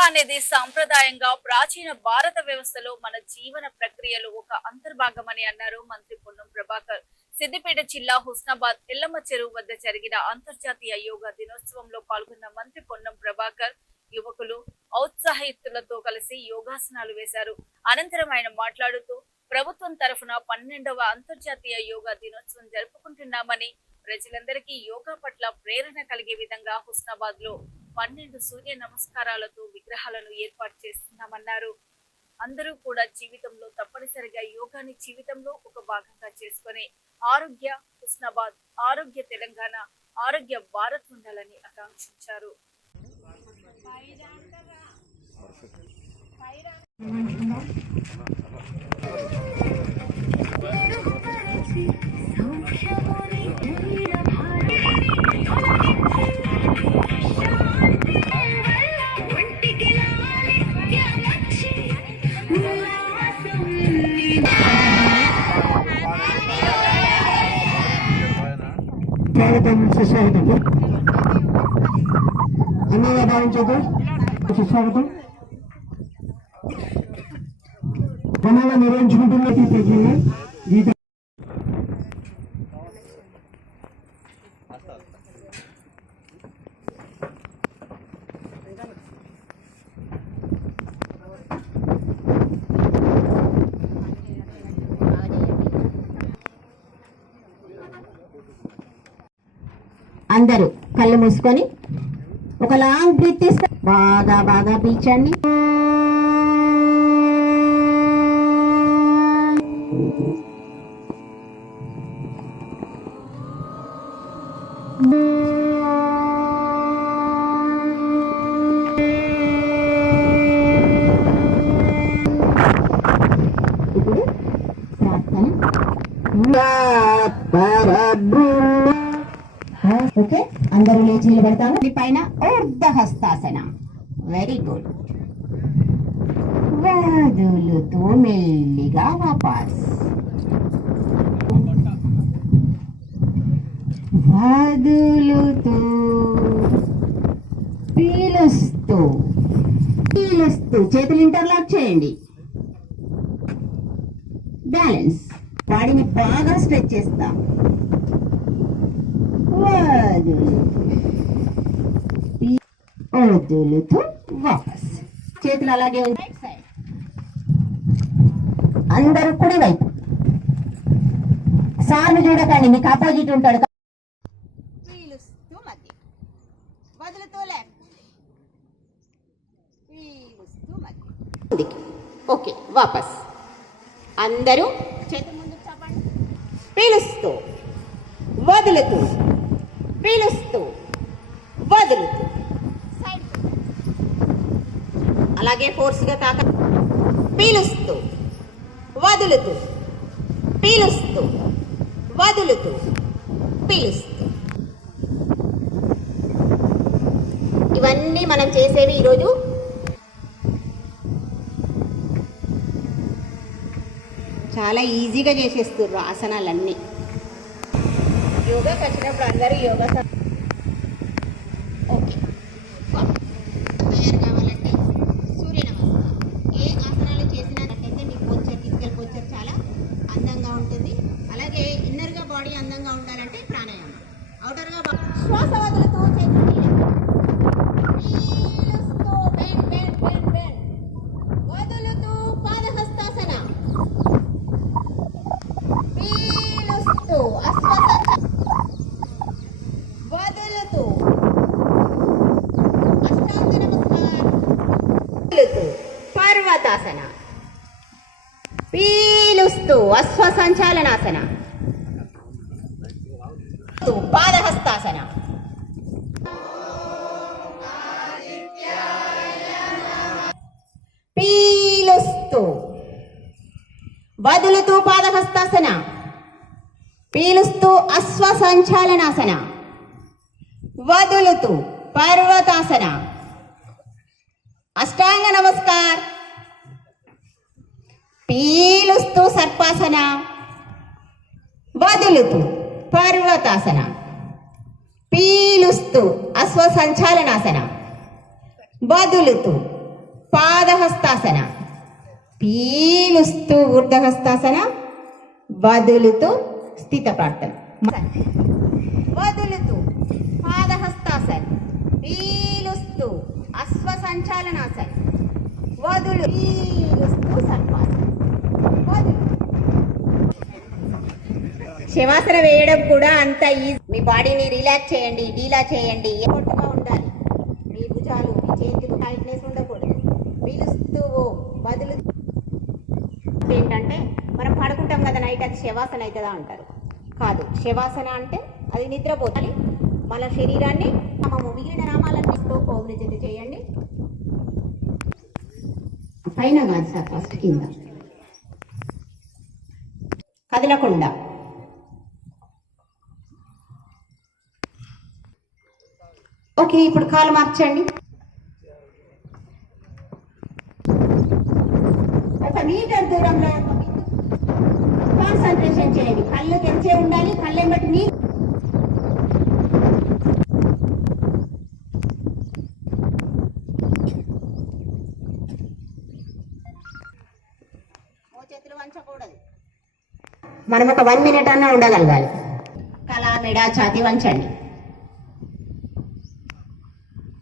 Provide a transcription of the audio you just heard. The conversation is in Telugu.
యోగా అనేది సాంప్రదాయంగా ప్రాచీన భారత వ్యవస్థలో మన జీవన ప్రక్రియలో ఒక అంతర్భాగమని అన్నారు మంత్రి పొన్నం ప్రభాకర్. సిద్దిపేట జిల్లా హుస్నాబాద్ ఎల్లమ్మ చెరువు వద్ద జరిగిన అంతర్జాతీయ యోగా దినోత్సవంలో పాల్గొన్న మంత్రి పొన్నం ప్రభాకర్ యువకులు ఔత్సాహికులతో కలిసి యోగాసనాలు వేశారు. అనంతరం ఆయన మాట్లాడుతూ ప్రభుత్వం తరఫున 12వ అంతర్జాతీయ యోగా దినోత్సవం జరుపుకుంటున్నామని, ప్రజలందరికీ యోగా పట్ల ప్రేరణ కలిగే విధంగా హుస్నాబాద్ లో 12 సూర్య నమస్కారాలతో విగ్రహాలను ఏర్పాటు చేస్తున్నామన్నారు. అందరూ కూడా జీవితంలో తప్పనిసరిగా యోగాని జీవితంలో ఒక భాగంగా చేసుకుని ఆరోగ్య హుస్నాబాద్, ఆరోగ్య తెలంగాణ, ఆరోగ్య భారత్ ఉండాలని ఆకాంక్షించారు. స్వాగతం, సుస్వాగతం. అన్నగా భావించదు సుస్వాగతం. ఘనంగా నిర్వహించుకుంటున్న ఈ ప్రజలు గీత అందరూ కళ్ళు మూసుకొని ఒక లాంగ్ బ్రీత్ తీసుకో, బాగా బాగా పీల్చండి. ఇప్పుడు ప్రార్థన. ఓకే, అందరూ లేచి నిలబడతాము. పైన ఊర్ధ హస్తాసన. Very good. వదులుతూ మెల్లిగా వాపస్. వదులుతూ పీలుస్తూ పీలుస్తూ చేతులు ఇంటర్లాక్ చేయండి. బ్యాలెన్స్. బాడీని బాగా స్ట్రెచ్ చేస్తాం. వదులుతూ వాపస్. చేతులు అలాగే ఉంటాయి. సైడ్ అందరూ కుడి వైపు. సార్లు చూడకండి, మీకు ఆపోజిట్ ఉంటాడు. పీలుస్తూ మధ్య, వదులుతూ లెఫ్ట్, పీలుస్తూ మధ్య. ఓకే, వాపస్. అందరూ చేతులు ముందుకు చాపండి. పీలుస్తూ వదులుతూ, పీలుస్తూ వదులుతూ. సైడ్ అలాగే ఫోర్స్గా తాక. పీలుస్తూ వదులుతూ, పీలుస్తూ వదులుతూ, పీలుస్తూ. ఇవన్నీ మనం చేసేవి ఈరోజు. చాలా ఈజీగా చేసేస్తున్నారు ఆసనాలన్నీ. యోగాకి వచ్చినప్పుడు అందరూ యోగా ఓకే. తయారు కావాలంటే సూర్య నమస్కారం. ఏ ఆసనాలు చేసినట్టయితే మీ పోస్చర్, ఫిజికల్ పోస్చర్ చాలా అందంగా ఉంటుంది. అలాగే ఇన్నర్గా బాడీ అందంగా ఉండాలంటే ప్రాణాయామం. అవుటర్గా శ్వాస వదులుతూ వదులుతూ పాదహస్తాసన. పీలుస్తూ వదులుతూ అష్టాంగ నమస్కారం. వదులుతూ పర్వతాసన. పీలుస్తూ అశ్వ సంచాలనాసన. పాదహస్తాసన. పీలుస్తూ వదులుతూ పాదహస్తాసన. పీలుస్తూ అశ్వ సంచాలనాసన. వదులుతూ పర్వతాసన. అష్టాంగ నమస్కార్. పీలుస్తూ సర్పాసన. వదులుతూ పర్వతాసన. పీలుస్తూ అశ్వ సంచాలనాసన. వదులుతూ పాదహస్తాసన, పీలుస్తూ ఊర్ధహస్తాసన, వదులుతూ స్థిత ప్రార్థన. వదులుతూ పాదహస్తాసన, పీలుస్తూ అశ్వ సంచాలనాసన, వదులు పీలుస్తూ సర్పాసన. వదులు. శవాసన వేయడం కూడా అంత ఈజీ. మీ బాడీని రిలాక్స్ చేయండి, డీలా చేయండి. కొట్టుగా ఉండాలి. మీ భుజాలు, మీ చేతులు టైట్నెస్ ఉండకూడదు. పీలుస్తూ వదులు. ఏంటంటే మనం పడుకుంటాం కదా నైట్, అది శవాసన అవుతుందా అంటారు. కాదు, శవాసన అంటే అది నిద్రపోతాలి. మన శరీరాన్ని మిగిలిన నామాలన్నిటితో ఓం నిజత చేయండి. పైన కాదు సార్, ఫస్ట్ కింద కదలకుండా. ఓకే, ఇప్పుడు కాలు మార్చండి. ఒక మీటర్ దూరంలో కాన్సన్ట్రేషన్ చేయండి. కళ్ళు తెరిచే ఉండాలి. కళ్ళని బట్టి నీ చేతులు వంచకూడదు. మనం ఒక 1 minute అన్నా ఉండగలగాలి. కళ, మెడ, ఛాతి వంచండి.